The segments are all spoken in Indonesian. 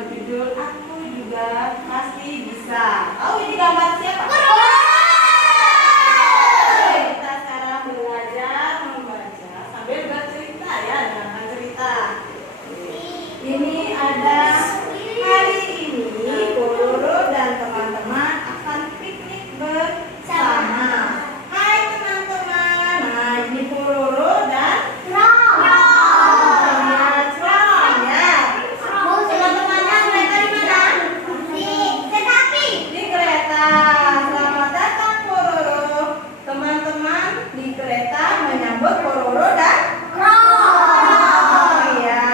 berjudul Aku Juga Pasti Bisa. Oh, ini gambar siapa? Kita sekarang belajar membaca sambil bercerita ya, dengan cerita. Ini ada hari ini Pororo dan teman-teman akan piknik bersama. Hai teman-teman. Nah, ini Pororo dan Pororo dan ya.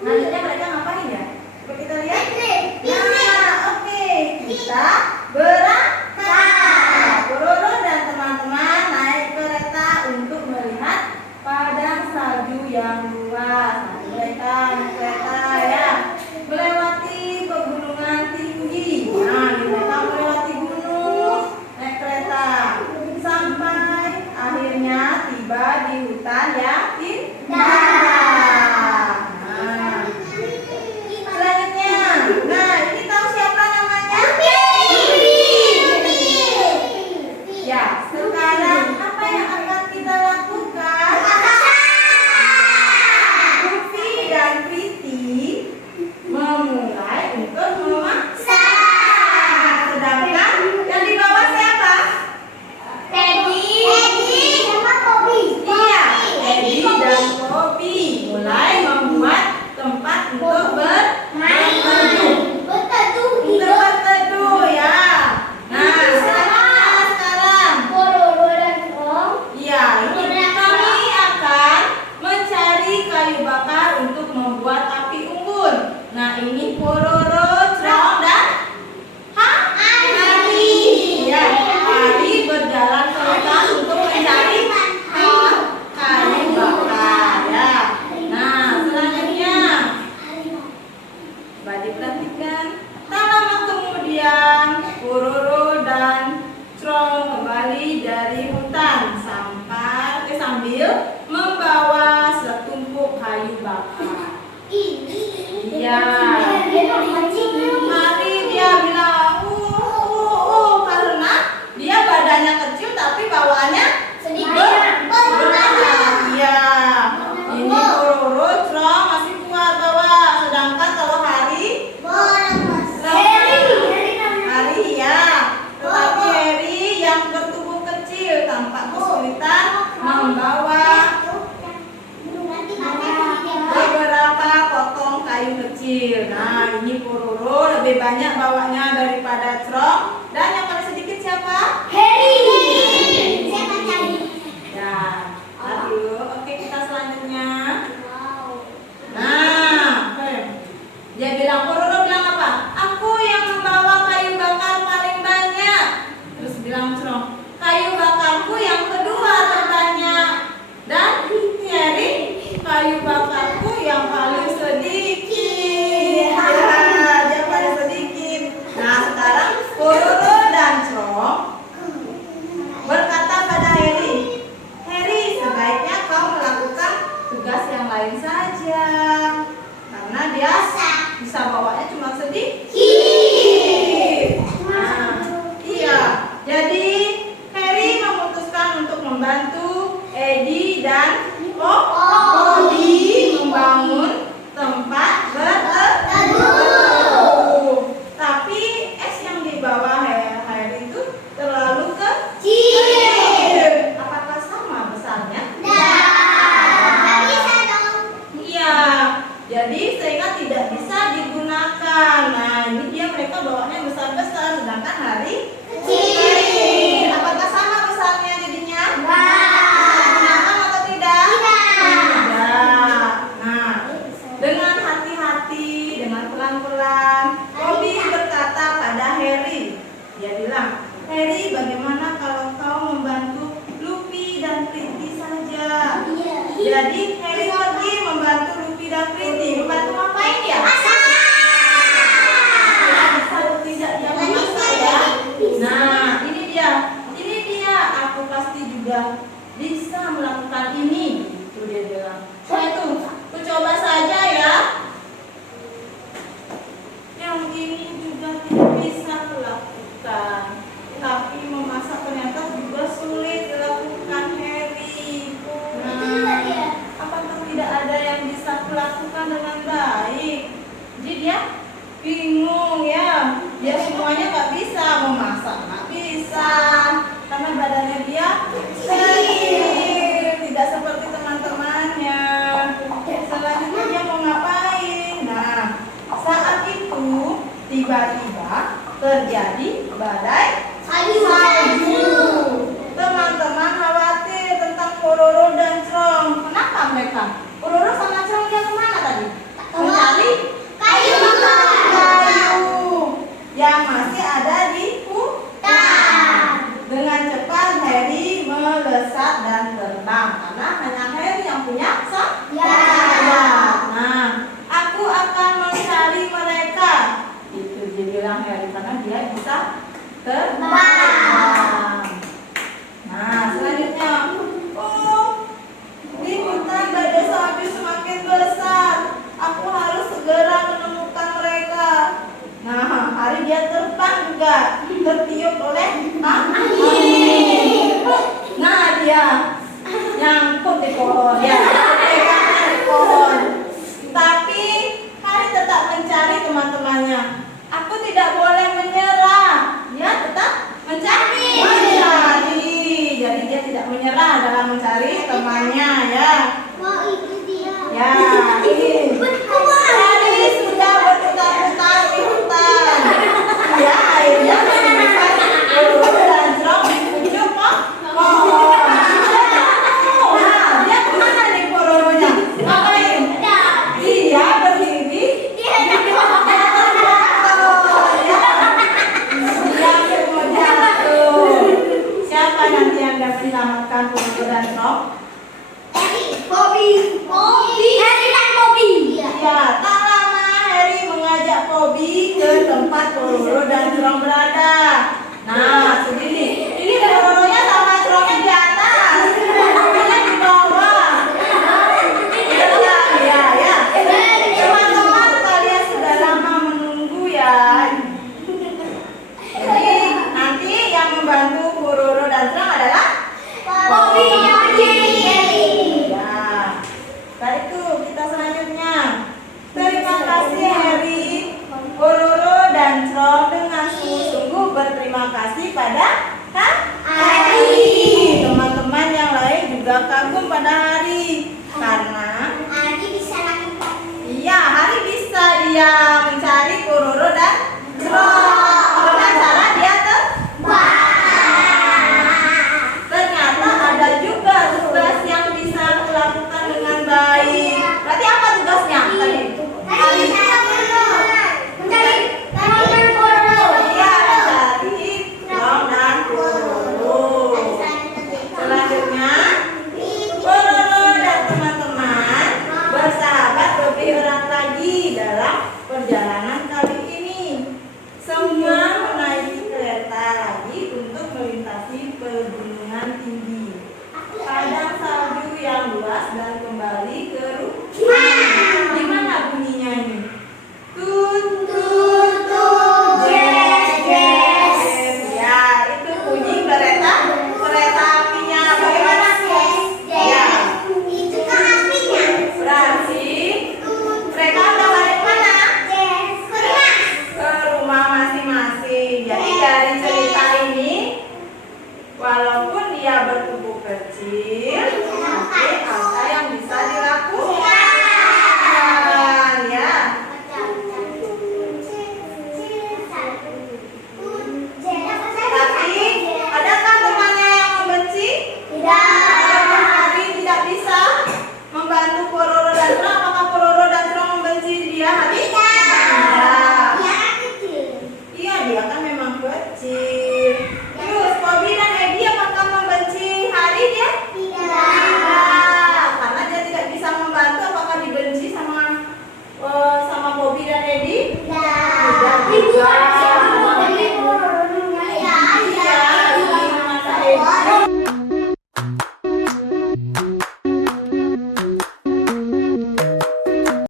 Nantinya mereka ngapain ya? Coba kita lihat. Nah, oke. Kita berangkat. Pororo dan teman-teman naik kereta untuk melihat padang salju yang luas. Nah, mereka naik kereta ya, melewati pegunungan tinggi. Nah, mereka melewati gunung naik kereta sampai akhirnya tiba di hutan yang indah. Nah, selanjutnya, nah ini tahu siapa namanya? Ya, sekarang apa yang akan kita lakukan? Luffy dan Pretty memulai untuk memasak. Sedangkan yang di bawah siapa? Teddy dan Poppy mulai membuat tempat untuk berteduh ya. Nah, sekarang Pororo dan Tom. ya, ini kami akan mencari kayu bakar untuk membuat api unggun. Nah, ini Pororo, Tom dan Hari. Ya, Hari berjalan ke hutan untuk mencari kayu bakar ya. Nah, selanjutnya coba diperhatikan. Tak lama kemudian Pororo dan Trong kembali dari hutan sambil membawa setumpuk kayu bakar. Iya. Hari dia bilang, karena dia badannya kecil tapi bawaannya sedikit. Iya. Ini Pororo, Trong masih kuat bawa, sedangkan kalau Hari ya. Tetapi Hari yang bertubuh kecil tampak kesulitan membawa beberapa potong kayu kecil. Nah, ini Pororo lebih banyak bawanya daripada Trong, dan yang paling sedikit siapa? Ya, lalu oke, kita selanjutnya. Nah, dia bilang, Pororo bilang apa? Aku yang membawa kayu bakar paling banyak. Terus bilang Trong, kayu bakarku yang kedua terbanyak. Dan Harry, kayu bakarku yang paling sedikit. Ya, dia paling sedikit. Nah, sekarang Pororo dan Trong berkata pada Harry, sebaiknya kau melakukan tugas yang lain saja, karena dia bisa bawanya cuma sedikit. Nah, iya. Jadi Harry memutuskan untuk membantu Eddie dan Poppy membangun tempat berteduh. Tapi es yang dibawa Harry itu terlalu kecil. Apakah sama besarnya? Iya. Jadi sehingga tidak bisa digunakan. Nah, ini dia mereka bawanya besar-besar, sedangkan Hari kecil. Apakah sama besarnya jadinya? Digunakan atau tidak? Tidak. Nah, dengan hati-hati, dengan pelan-pelan, Poppy berkata pada Harry. Dia bilang, Harry, bagaimana kalau kau membantu Luffy dan Pretty saja? Jadi Harry pergi membantu Luffy dan Pretty. Membantu ngapain ya? Tidak dia memasak ya. Nah, ini dia. Aku pasti juga bisa melakukan ini. Itu dia bilang. Itu, aku coba saja ya. Yang ini juga tidak bisa kulakukan. Tapi memasak ternyata juga sulit dilakukan Heri. Nah, apakah tidak ada yang bisa kulakukan dengan baik? Jadi dia bingung ya. Dia semuanya nggak bisa memasak, nggak bisa karena badannya dia kecil, tidak seperti teman-temannya. Selanjutnya dia mau ngapain? Nah, saat itu tiba-tiba terjadi badai salju. Teman-teman khawatir tentang Pororo dan Crong. Kenapa mereka? Pororo sama Crong dia kemana tadi? Mencari kayu yang masih ada di hutan. Dengan cepat Heri melesat dan terbang karena hanya Heri yang punya sayap. Nah, aku akan mencari mereka. Itu dia bilang Heri karena dia bisa terbang. Nah, selanjutnya, di hutan badai salju semakin besar. Aku harus segera menemukan mereka. Nah, hari dia terbang juga, tertiup oleh angin. Nah, dia nyangkut di pohon, ya, pegangnya di pohon. Tapi Hari tetap mencari teman-temannya. Aku tidak boleh menyerah. Dia tetap mencari. Jadi dia tidak menyerah dalam mencari temannya, ya. Ya, ini. Hari sudah berputar-putar di hutan. Ya, akhirnya menemukan Pororo dan Crong di pucuk pohon. Nah, dia kemana nih Pororonya? Ngapain? Dia berdiri di pohon. Dia mau jatuh. Siapa nanti yang dapat menyelamatkan Pororo dan Crong? Ya, tak lama Heri mengajak Bobby ke tempat Pororo dan Crong berada. Nah, segini. Ini Pororonya sama Crongnya di atas. Pororonya di bawah. Ya. Teman-teman, kalian sudah lama menunggu ya. Jadi, nanti yang membantu Pororo dan Crong adalah Bobby. Ya. Setelah itu kita selanjutnya. Terima kasih Heri, Pororo dan Crong dengan sungguh-sungguh berterima kasih pada Hari. Teman-teman yang lain juga kagum pada Hari karena iya Hari bisa dia mencari Pororo dan Crong.